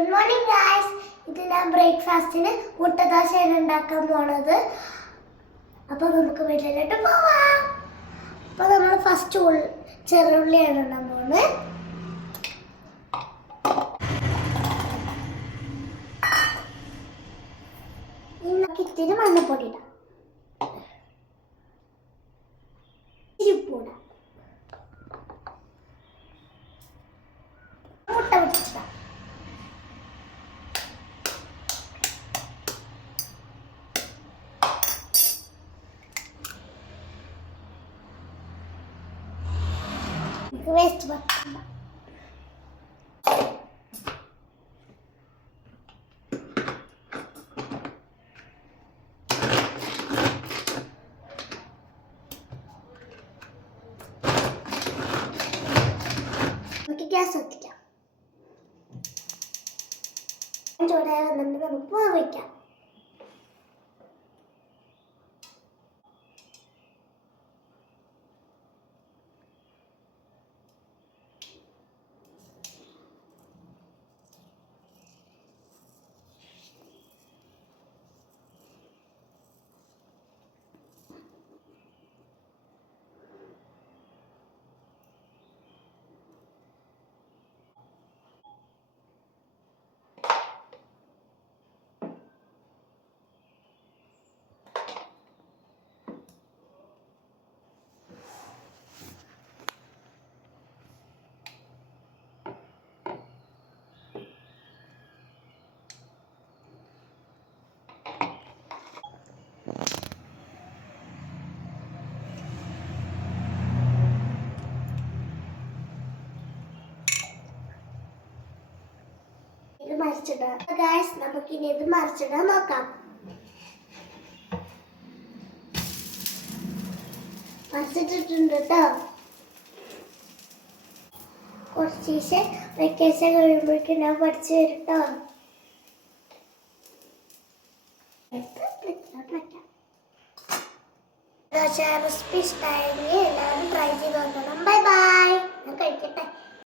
Good morning guys ഇത് ഞാൻ ബ്രേക്ക്ഫാസ്റ്റിന് മുട്ടദോശയാണ് ഉണ്ടാക്കാൻ പോണത്. അപ്പോൾ നമുക്ക് വീട്ടിലോട്ട് പോവാം. അപ്പോൾ നമ്മൾ ഫസ്റ്റ് ചെറുള്ളിയാണ് ഉണ്ടാൻ പോണത് ഇന്നൊക്കെ ഇത്തിരി മണ്ണപ്പൊടി ഇടാം ഇത്തിരി ഉപ്പ് ഇടാം മുട്ട പൊട്ടിച്ചിടാം നമുക്ക് വേസ്റ്റ് നമുക്ക് ഗ്യാസ് കത്തിക്കാം ചൂടായി വന്നിട്ട് നമുക്ക് മാവ് ഇത് മറിച്ചിടാം. ഗായ്സ് നമുക്കിനി ഇത് മറിച്ചിടാൻ നോക്കാം. മറിച്ചിട്ടിട്ടുണ്ട് കേട്ടോ കുറച്ച് ദിവസം വെക്കേഷൻ കഴിയുമ്പോഴേക്കും ഞാൻ പഠിച്ചു വരും കേട്ടോ റെസിപ്പി ഇഷ്ടമായെങ്കിൽ എല്ലാവരും ട്രൈ ചെയ്ത് നോക്കണം. ബൈ ബൈ ഞാൻ കഴിക്കട്ടെ.